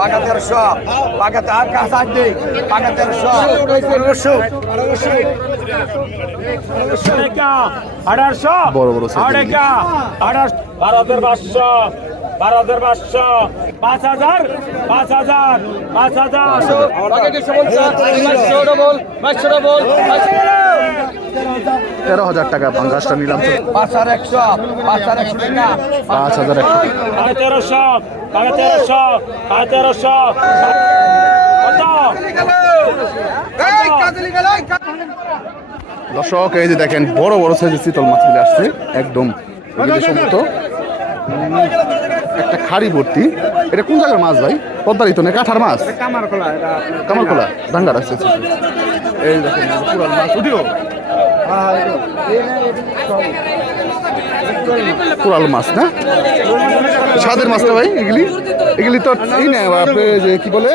পাকা তেরোশো পাকা তার কাছাকাছি পাকা তেরোশো পনেরোশো আঠারোশো আঠারোশো আঠারোশো বারো হাজার পাঁচশো বারো হাজার পাঁচশো পাঁচ হাজার পাঁচ হাজার পাঁচ হাজার তেরো হাজার টাকা পাঙ্গাসটা নিলাম পাঁচ হাজার একশো পাঁচ হাজার একশো টাকা। পাঁচ হাজার একশো তেরোশো তেরোশো। তেরোশো দর্শক এই যে দেখেন বড় বড় সাইজের শীতল মাছ আসছে একদম উম, একটা খাড়ি ভর্তি। এটা কোন জায়গার মাছ ভাই? পদ্মারিত না কাঠার মাছ? কামারখোলা ডাঙ্গার আছে। এই দেখেন পুরান মাছ উঠিও। কোরাল মাছ না? স্বাদের মাছটা ভাই এগুলি? এগুলি তো এই না আপনি যে কি বলে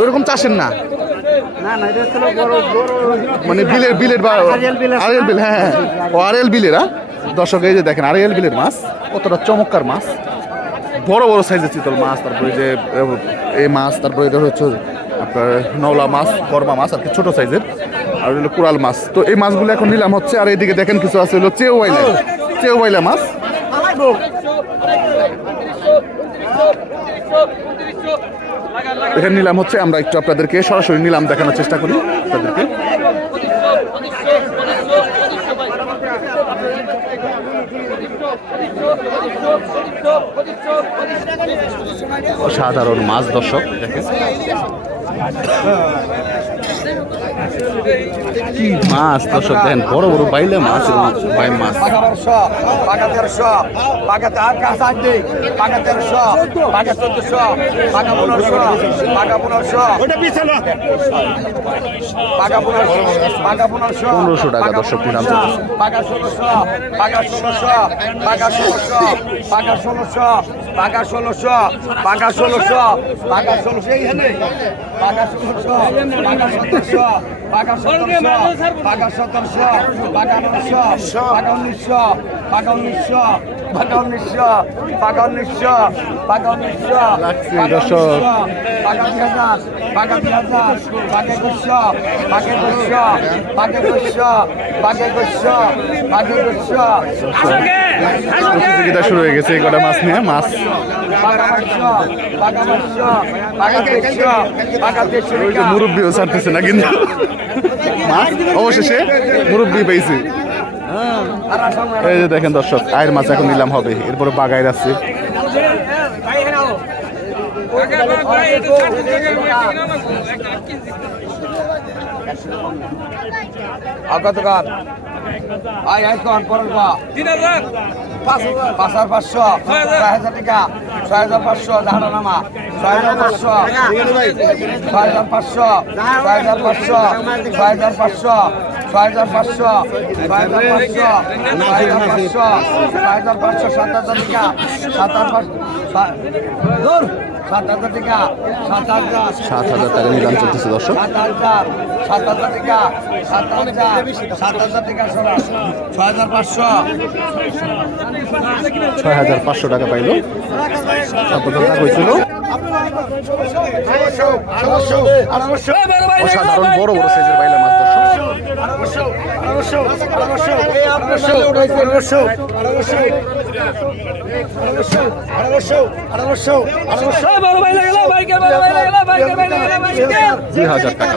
ওইরকম চাষের না? মানে বিলের বিলের বা আরিয়াল বিল হ্যাঁ হ্যাঁ। ও আরিয়াল বিলের? দর্শক এই যে দেখেন আরিয়াল বিলের মাছ কতটা চমৎকার মাছ। বড় বড় সাইজের চিতল মাছ, তারপরে যে এই মাছ, তারপরে এটা হচ্ছে আপনার নওলা মাছ কর্মা মাছ, আর কি ছোট সাইজের আর হলো কোরাল মাছ। তো এই মাছগুলো এখন নিলাম হচ্ছে, আর এইদিকে দেখেন কিছু আছে হলো চেউ বাইলা। মাছ। এখানে নিলাম হচ্ছে, আমরা একটু আপনাদেরকে সরাসরি নিলাম, দেখানোর চেষ্টা করি আপনাদেরকে। সাধারণ মাছ দর্শক, দেখেন। কি মাছ দর্শক, দেখেন, বড় বড় বাইলে মাছ বাই মাছ। পনেরোশো টাকা দর্শক নিলাম তো পাকা ষোলোশো পাকা ষোলোশো পাকা ষোলোশো পাকা ষোলোশো পাকা ষোলোশো পাকা ষোলোশো পাকা ষোলোশো এইখানে পাকা ষোলোশো পাকা সতেরোশো পাকা সতেরোশো পাকা সতেরোশো পাকা নশো পাকা উনিশশো পাকা উনিশশো পাকা উনিশশো পাকা উনিশশো পাকা উনিশশো লাগছে, দর্শক। পাকা দুই হাজার পাকা দুই হাজার পাকা একুশশো পাকা একুশশো পাকা একুশশো পাকা একুশশো পাকা একুশশো। প্রতিযোগিতা শুরু হয়ে গেছে কটা মাছ নিয়ে মাছ। মুরব্বিও ছাড়তেছে না কিন্তু। অবশেষে মুরব্বি পেয়েছে। এই যে দেখেন দর্শক, আয়ের মাছ এখন নিলাম হবে। এরপরে বাগাইর আছে দোকান আয় আয় কন পরের বা পাঁচ হাজার পাঁচশো ছয় হাজার টাকা ছয় হাজার পাঁচশো জাহানো নামা ছয় হাজার পাঁচশো ছয় হাজার পাঁচশো ছয় হাজার পাঁচশো ছয় হাজার পাঁচশো ছয় হাজার পাঁচশো ছয় হাজার পাঁচশো ছয় হাজার পাঁচশো ছয় হাজার পাঁচশো সাত হাজার টাকা সাত হাজার পাঁচশো সাত হাজার টাকা। টাকা নিলাম চলতেছে দর্শক। ছয় হাজার পাঁচশো। টাকা পাইলো। হয়েছিল। অসাধারণ বড় বড় সাইজের বাইলা মাছ দুই হাজার টাকা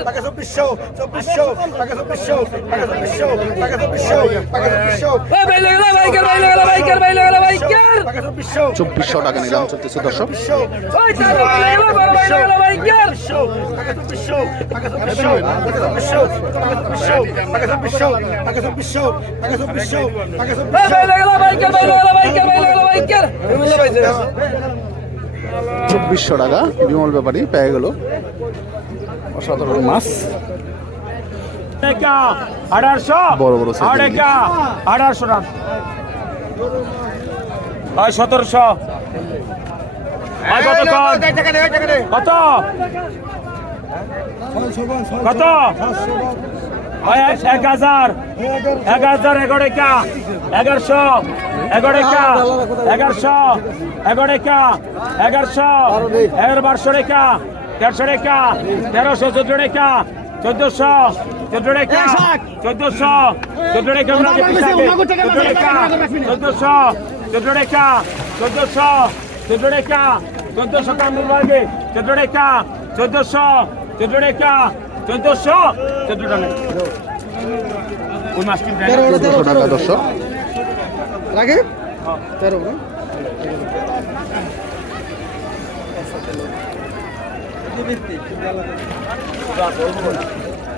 চব্বিশশো টাকা চব্বিশশো টাকা চব্বিশশো টাকা চব্বিশশো টাকা চব্বিশশো চব্বিশশো টাকা নিলাম চলতেছে দর্শক চব্বিশশো টাকা বিমল ব্যাপারী পেয়ে গেল অসাধারণ মাছ। বড় বড় আঠারোশো রান। হয় সতেরোশো। কত? কত? এক হাজার। এক হাজার এগারোটা এগারোশো। এগারোটা এগারোশো। এগারোটা এগারোশো। এগারো বারোশো রেখা দেড়শো টাকা তেরোশো চোদ্দ টাকা চোদ্দশো চোদ্দ টাকা চোদ্দশো চোদ্দ টাকা চোদ্দ টাকা চোদ্দশো চোদ্দ টাকা চোদ্দশো চোদ্দ টাকা চোদ্দশো কামড় মারবে চোদ্দ টাকা চোদ্দশো চোদ্দ টাকা চোদ্দশো চোদ্দ টাকা চোদ্দশো টাকা দর্শক লাগে তেরো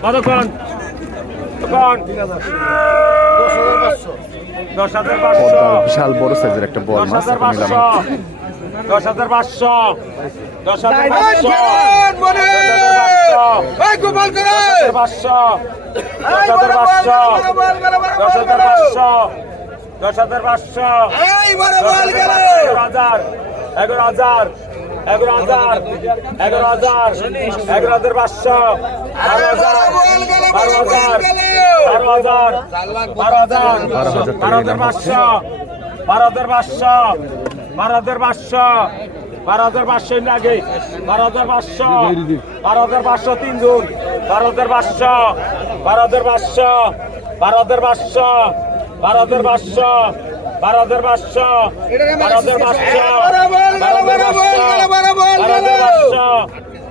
কতক্ষণ দশ হাজার পাঁচশো। বিশাল বড় সাইজের একটা বড় দশ মাছ নিলাম। দশ হাজার পাঁচশো। দশ হাজার পাঁচশো। পাঁচশো। দশ হাজার পাঁচশো। দশ হাজার পাঁচশো। দশ হাজার পাঁচশো। বল। এগারো হাজার। এগারো হাজার। এগারো হাজার এগারো হাজার এগারো হাজার পাঁচশো বারো হাজার বারো হাজার বারো হাজার বারো হাজার বারো হাজার পাঁচশো বারো হাজার পাঁচশো বারো হাজার পাঁচশো বারো হাজার লাগে বারো হাজার পাঁচশো বারো হাজার পাঁচশো তিন জুন বারো হাজার পাঁচশো বারো হাজার পাঁচশো বারো হাজার পাঁচশো বারো হাজার পাঁচশো বারো হাজার পাঁচশো বারো হাজার পাঁচশো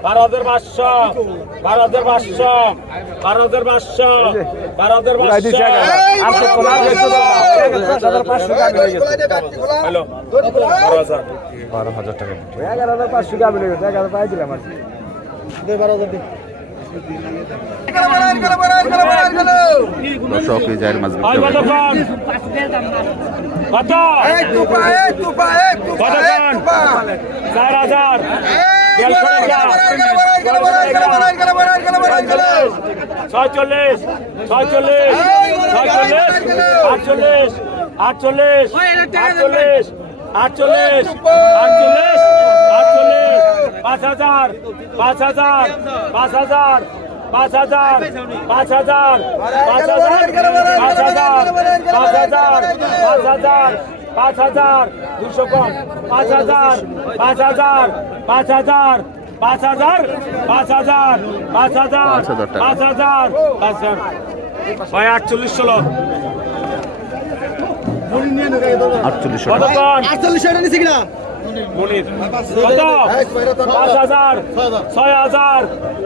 ভারতের ভাষ্য ভারতের ভাষ্য ভারতের ভাষ্য ভারতের বারো হাজার টাকা এগারো হাজার পাঁচশো টাকা এগারো পাই দিলাম আর কি বারো হাজার দর্শক এই জায়ের মাছ আটচল্লিশ আটচল্লিশ আটচল্লিশ আটচল্লিশ আটচল্লিশ পাঁচ হাজার পাঁচ হাজার পাঁচ হাজার পাঁচ হাজার পাঁচ হাজার পাঁচ হাজার পাঁচ হাজার পাঁচ হাজার পাঁচ হাজার পাঁচ হাজার দুশো কম পাঁচ হাজার পাঁচ হাজার পাঁচ হাজার পাঁচ হাজার পাঁচ হাজার পাঁচ হাজার পাঁচ হাজার পাঁচ হাজার ভাই আটচল্লিশ ষোলো আটচল্লিশ কিনা মনির। কত পাঁচ হাজার ছয় হাজার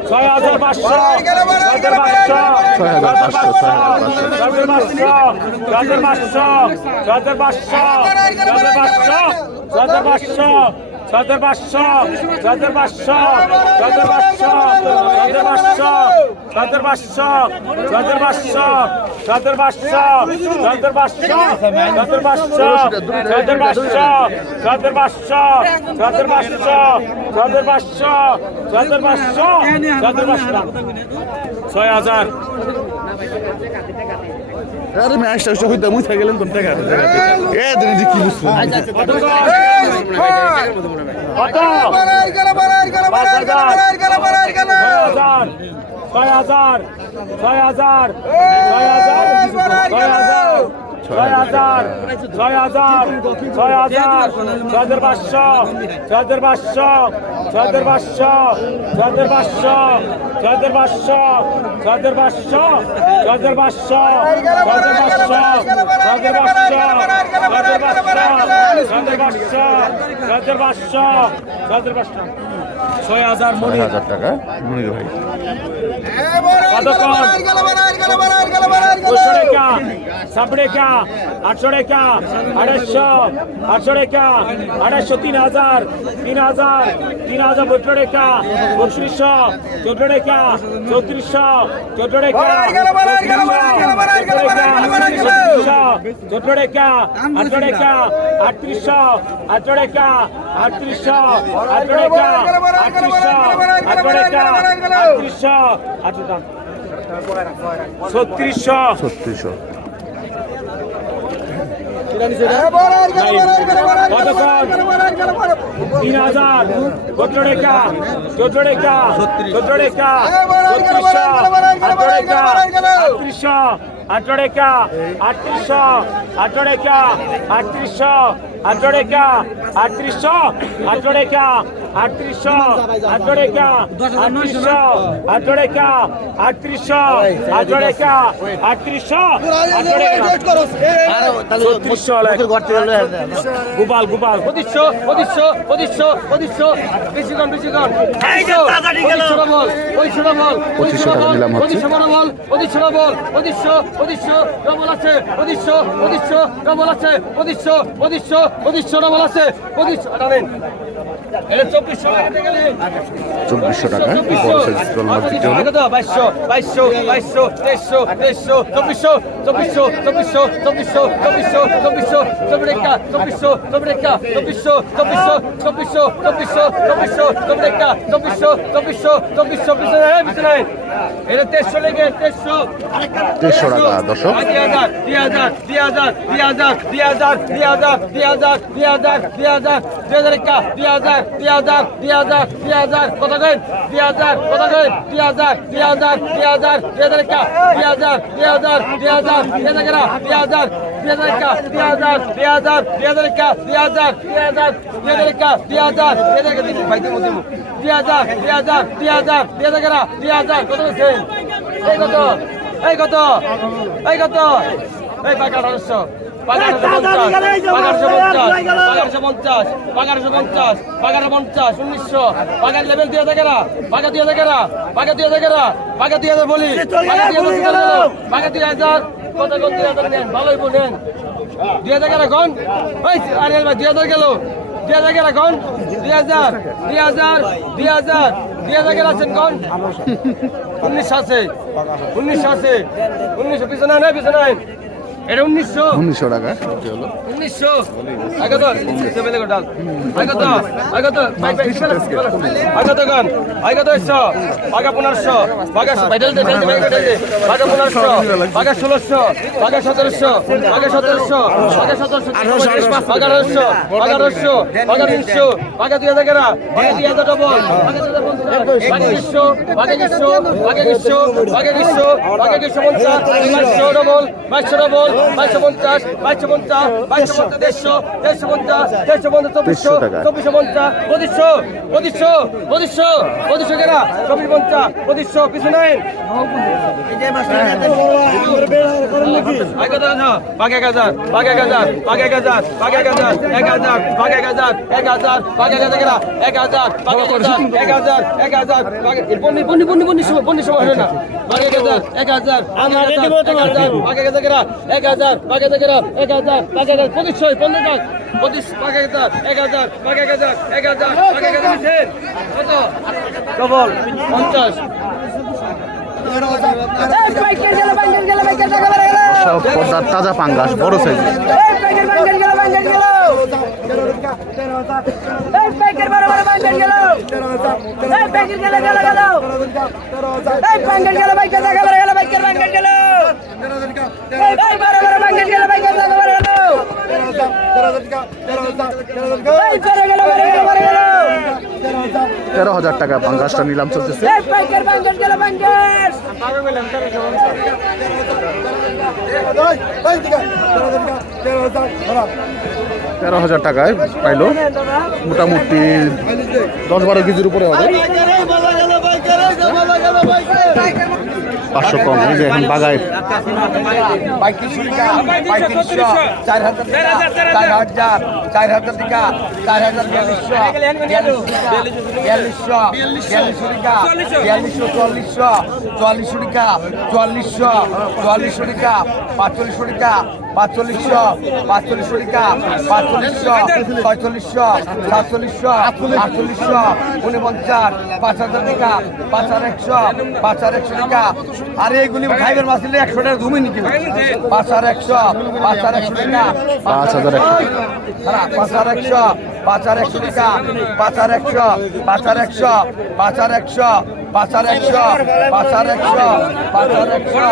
ছয় হাজার পাঁচশো। ছয় হাজার পাঁচশো। ছয় হাজার পাঁচশো, ছয় হাজার পাঁচশো। ছয় হাজার পাঁচশো। ছয় হাজার পাঁচশো। ছয় হাজার পাঁচশো। হাজার পাঁচশো হাজার পাঁচশো হাজার পাঁচশো হাজার পাঁচশো হাজার পাঁচশো হাজার পাঁচশো হাজার পাঁচশো হাজার পাঁচশো হাজার পাঁচশো হাজার পাঁচশো হাজার পাঁচশো হাজার পাঁচশো হাজার পাঁচশো হাজার পাঁচশো হাজার পাঁচশো ছয় হাজার আরে ম্যাচ টাচ হইতে মুই থেকে গেলেন কোন টাকা এ দিন যে কি বুঝছ ছয় হাজার ছয় হাজার ছয় হাজার ছয় হাজার ছয় হাজার ছয় হাজার ছয় হাজার ছয় হাজার ছয় হাজার ছয় হাজার পাঁচশো ছয় হাজার পাঁচশো ছয় হাজার পাঁচশো ছয় হাজার পাঁচশো ছয় হাজার পাঁচশো ছয় হাজার পাঁচশো ছয় হাজার পাঁচশো ছয় হাজার পাঁচশো ছয় হাজার পাঁচশো ছয় হাজার পাঁচশো ছয় হাজার পাঁচশো ছয় হাজার মনে হাজার টাকা মনির ভাই ছাপড়ে কা ছাপড়ে কা আটশো টাকা আড়াইশো আটশো টাকা আড়াইশো তিন হাজার তিন হাজার তিন হাজার বত্র টাকা বত্রিশশো চোদ্দ টাকা চৌত্রিশশো চোদ্দ টাকা চোদ্দ টাকা আটশো টাকা আটত্রিশশো আটশো টাকা আটত্রিশশো আটশো টাকা আটত্রিশশো আটশো টাকা আটত্রিশশো আটশো টাকা আটশো ছত্রিশশো ছত্রিশশো তিন হাজার। চোদ্দ টাকা চোদ্দ টাকা চোদ্দ টাকা ছত্রিশশো আট টাকা আটত্রিশশো আট টাকা আটত্রিশশো আট টাকা আটত্রিশশো আট টাকা আটত্রিশশো আট টাকা আটত্রিশশো আট টাকা আটত্রিশশো আট টাকা আটত্রিশশো আট টাকা ছত্রিশশো গোপাল গোপাল। পঁচিশশো পঁচিশশো পঁচিশশো পঁচিশশো। বেশি কম বেশি কম বল পঁচিশশো বল পঁচিশশো হচ্ছে। পঁচিশশো বল পঁচিশশো বল পঁচিশশো পঁচিশশো ডবল আছে পঁচিশশো পঁচিশশো ডবল আছে পঁচিশশো পঁচিশশো পঁচিশশো ডবল আছে পঁচিশশো। এটা নেন এটা চব্বিশশো টাকা টাকা বড় সাইজ চিতল মাছ বিক্রি হলো বাইশশো বাইশশো বাইশশো তেইশশো তেইশশো চব্বিশশো চব্বিশশো চব্বিশশো চব্বিশশো চব্বিশশো চব্বিশশো চব্বিশা চব্বিশশো চব্বিশা চব্বিশশো চব্বিশশো চব্বিশশো চব্বিশশো চব্বিশশো চব্বিশা চব্বিশশো চব্বিশশো চব্বিশশো বিছানায় বিছানায় এটা তেইশশো লেগে তেইশশো তেইশশো টাকা, দর্শক। দুই হাজার দুই হাজার দুই হাজার দুই হাজার দুই হাজার দুই হাজার দুই হাজার দুই হাজার দুই হাজার দুই হাজার দুই হাজার পেঁয়াজার পেঁয়াজার পেঁয়াজার কত কইন পেঁয়াজার কত কইন পেঁয়াজার পেঁয়াজার পেঁয়াজার পেঁয়াজার কা পেঁয়াজার পেঁয়াজার পেঁয়াজার পেঁয়াজার কা পেঁয়াজার পেঁয়াজার কা পেঁয়াজার পেঁয়াজার পেঁয়াজার কা পেঁয়াজার পেঁয়াজার পেঁয়াজার কা পেঁয়াজার পেঁয়াজার কা দিছি ভাই দিমু দিমু পেঁয়াজার পেঁয়াজার পেঁয়াজার পেঁয়াজার কা পেঁয়াজার কত কইছে এই কত এই কত এই পাকা 1800 বাগারশো পঞ্চাশ বাগারশো পঞ্চাশ বাগারো পঞ্চাশ উনিশশো। বাগার লেভেল দিয়ে থাকে না বাগা দিয়ে থাকে না বাগা দিয়ে থাকে না বাগা দিয়ে হাজার কত কত দুই হাজার নেন দুই হাজার গেল এখন ওই আরে দুই হাজার গেল। দুই হাজার গেল দুই হাজার দুই হাজার দুই হাজার দুই হাজার গেল আছেন কোন? উনিশ আছে উনিশ আছে। উনিশশো পিছনে নাই পিছনে এটা উনিশশো। উনিশশো টাকা। পনেরোশো সতেরোশো সতেরোশো সতেরোশো ডবল ডবল বাইশশো পঞ্চাশ বাইশশো পঞ্চাশ বাইশশো পঞ্চাশ দেড়শো দেড়শো পঞ্চাশ দেড়শো পঞ্চাশ চব্বিশশো। চব্বিশশো পঞ্চাশ পঁচিশশো পঁচিশশো পঁচিশশো পঁচিশশো কেনা চব্বিশ পঞ্চাশ পঁচিশশো পিছু নাই বাঘ এক হাজার বাঘ এক হাজার বাঘ এক হাজার বাঘ এক হাজার এক হাজার বাঘ এক হাজার এক হাজার এক হাজার কেনা এক হাজার বাঘ এক হাজার এক হাজার এক হাজার বন্নি বন্নি বন্নি বন্নি সময় বন্নি সময় হয় না বাঘ এক হাজার এক হাজার এক হাজার বাঘ এক হাজার কেনা এক এক হাজার পাঁচ হাজার এক হাজার পাঁচ হাজার পঁচিশশো পনেরো লাখ পঁচিশ পাঁচ হাজার এক হাজার পাঁচ হাজার এক হাজার পাঁচ হাজার কত? ডবল। পঞ্চাশ। তাজা পাঙ্গাস বড় সাইজ। গেল তেরো হাজার টাকা পাঙ্গাসটা নিলাম চলতেছে। তেরো হাজার তেরো হাজার টাকায় পাইল মোটামুটি দশ বারো কেজির উপরে হবে পাঁচশো কম এই যে এখন বাগায় চল্লিশশো টাকা চুয়াল্লিশশো টাকা চুয়াল্লিশশো টাকা পাঁচচল্লিশশো টাকা পাঁচচল্লিশশো পাঁচচল্লিশশো টাকা, পাঁচচল্লিশশো, ছয়চল্লিশশো, সাতচল্লিশশো, আটচল্লিশশো, উনপঞ্চাশ পাঁচ হাজার টাকা পাঁচ হাজার একশো পাঁচ হাজার একশো টাকা। আরে এগুলি খাইবের মাছ নিলে একশো টাকা তুমি নিকি পাঁচ হাজার একশো পাঁচ হাজার একশো টাকা। পাঁচ হাজার পাঁচ হাজার একশো পাঁচ হাজার একশো টাকা পাঁচ হাজার একশো পাঁচ হাজার একশো পাঁচ হাজার একশো পাঁচার একশো পাঁচার একশো পাঁচার একশো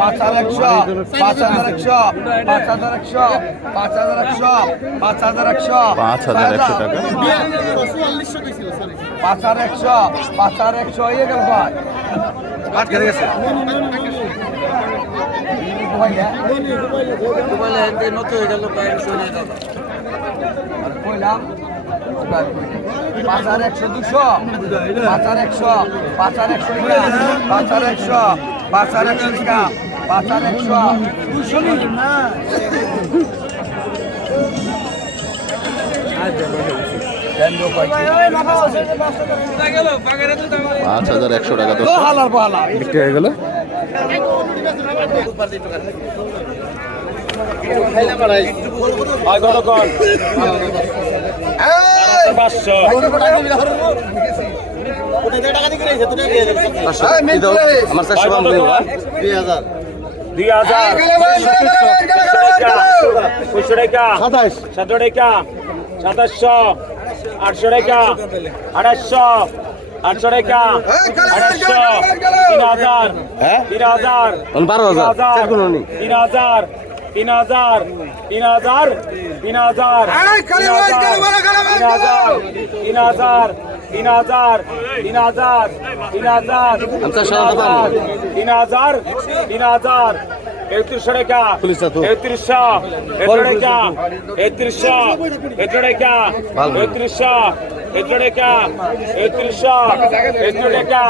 পাঁচার একশো পাঁচ হাজার একশো পাঁচ হাজার একশো পাঁচ হাজার একশো পাঁচ হাজার একশো পাঁচ হাজার একশো টাকা। পাঁচার একশো পাঁচার একশো হয়ে গেল ভাই। আটকে গেছে। নতুন হয়ে গেল কয়লাম একশো পাঁচ হাজার একশো টাকা তো বিক্রি হয়ে গেল? হয় কতক্ষণ পাঁচশো। আমার দুই হাজার পঁচিশশো টাকা সাতশো টাকা সাতাশশো আটশো টাকা আড়াইশো আটশো টাকা আড়াইশো তিন হাজার তিন হাজার বারো হাজার তিন হাজার তিন হাজার তিন হাজার তিন হাজার তিন হাজার তিন হাজার তিন হাজার তিন হাজার তিন হাজার তিন হাজার তিন হাজার একত্রিশশো টাকা একত্রিশশো একশো টাকা একত্রিশশো একশো টাকা একত্রিশশো একশো টাকা একত্রিশশো একশো টাকা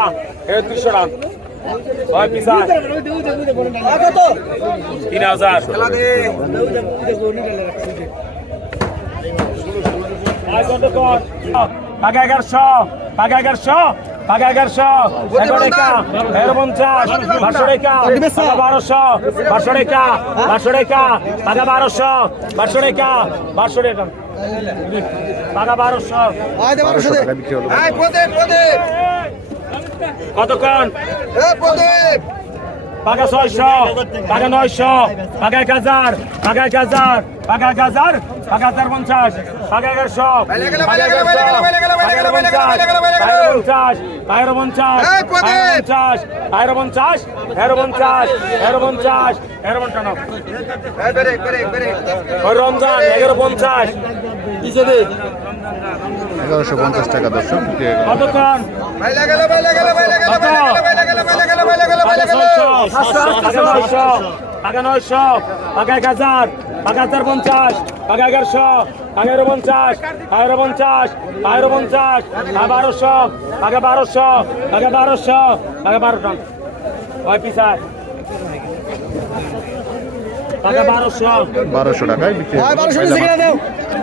একত্রিশশো টাকা। তিন হাজার। পাকা এগারোশো পাকা এগারোশো পাকা এগারোশো। এগারো টাকা এগারো পঞ্চাশ পাঁচশো টাকা পাকা বারোশো পাঁচশো টাকা পাঁচশো টাকা পাকা বারোশো পাঁচশো টাকা পাঁচশো টাকা পাকা বারোশো। বারোশো টাকা বিক্রি হলো। কতক্ষণ? পাকা ছয়শো পাকা নয়শো পাকা এক হাজার পাকা এক হাজার পাকা এক হাজার পাকা হাজার পঞ্চাশ পাকা এগারোশো পঞ্চাশ এগারো পঞ্চাশ পঞ্চাশ এগারো পঞ্চাশ এগারো পঞ্চাশ এগারো পঞ্চাশ এগারো পঞ্চাশ রমজান এগারো পঞ্চাশ। এগারোশো পঞ্চাশ টাকা দর্শক। পাকা নয়শো পাকা এক হাজার পাকা হাজার পঞ্চাশ পাকা এগারোশো এগারো পঞ্চাশ এগারো পঞ্চাশ এগারো পঞ্চাশ পাকা বারোশো পাকা বারোশো পাকা বারোশো পাকা বারোশো ওই পিসার। পাকা বারোশো। বারোশো টাকায় বিক্রি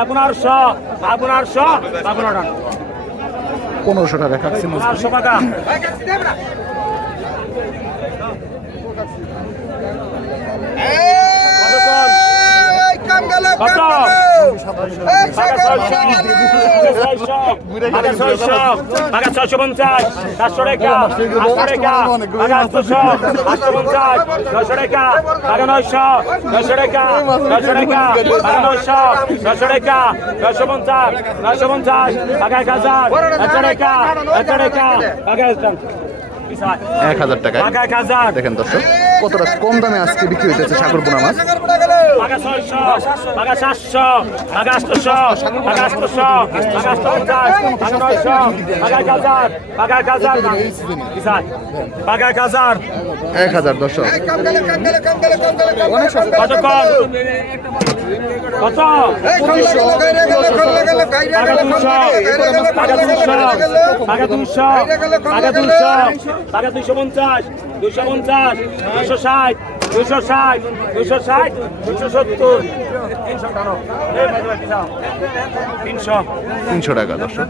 পনেরোশো পনেরোশো পনেরোশো টাকা টাকা ছয়শো পাকা ছয়শো পাকা ছয়শো পঞ্চাশ সাতশো টাকা আটশো টাকা পাকা আটশোশো আটশো পঞ্চাশ নয়শো টাকা পাকা নয়শো নয়শো টাকা নয়শো টাকা পাকা নয়শো নয়শো টাকা নয়শো পঞ্চাশ নয়শো পঞ্চাশ পাকা এক হাজার একশো টাকা একশো টাকা পাকা এক হাজার টাকায় পাকা এক হাজার দেখেন দর্শক। কতটা কম দামে আজকে বিক্রি হইতেছে সাগর পোনা মাছ? এক হাজার দর্শক। দুশো পঞ্চাশ দুশো পঞ্চাশ দুশো ষাট দুশো ষাট দুশো ষাট দুশো সত্তর। তিনশো। তিনশো। তিনশো টাকা দর্শক।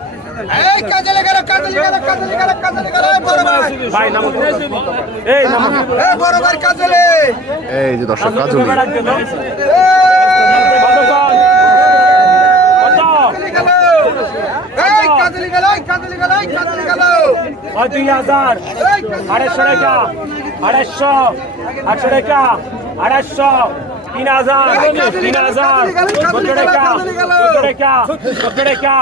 এই যে দর্শক কাজে গেল কাজে গেল কাজে গেল বড় ভাই ভাই নামো এই নামো এই বড় ভাই কাজে এই যে দর্শক কাজলি কত গেল এই কাজে গেল কাজে গেল কাজে গেল ওই দুই হাজার আড়াইশো টাকা আড়াইশো আটশো টাকা আড়াইশো তিন হাজার তিন হাজার চোদ্দ টাকা চোদ্দ টাকা চোদ্দ টাকা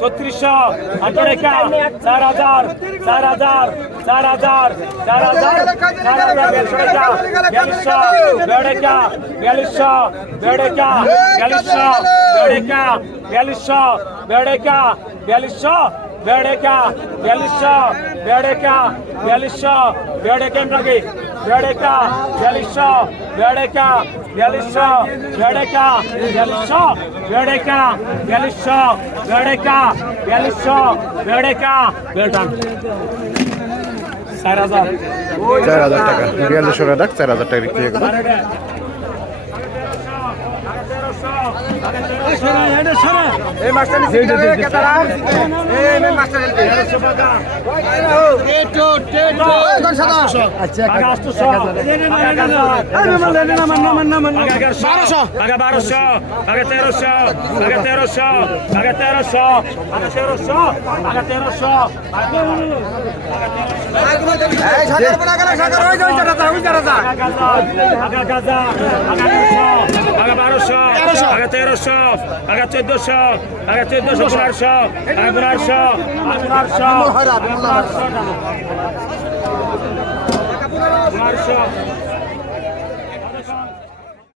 ছত্রিশশো আট টাকা চার হাজার চার হাজার চার হাজার চার হাজার চার হাজার বিয়াল্লিশশো টাকা বিয়াল্লিশশো বিয়াল্লিশশো বেড়েকা বিয়াল্লিশশো বিয়াল্লিশশো বেড়েকা বিয়াল্লিশশো বেড়েকা বিয়াল্লিশশো বেড়েকা বিয়াল্লিশশো বেড়েকা লাগে বেড়েকা বিয়াল্লিশশো বেড়েকা বিয়াল্লিশশো বেড়েকা বিয়াল্লিশশো বেড়েকা বিয়াল্লিশশো বেড়েকা বিয়াল্লিশশো বেড়েকা বেড়ান চার হাজার। চার হাজার টাকা। বিয়াল্লিশশো টাকা চার হাজার টাকা বিক্রি গেল। এই মাস্টার এই মেন মাস্টার বারোশো আগে বারোশো আগে তেরোশো আগে তেরোশো আগে তেরোশো আগে তেরোশো আগে তেরোশো আগে গাজা আগে তেরোশো আগে বারোশো আগে তেরোশো আগে চোদ্দশো আগে চোদ্দশো পনেরোশো আগে পনেরোশো পনেরোশো পনেরোশো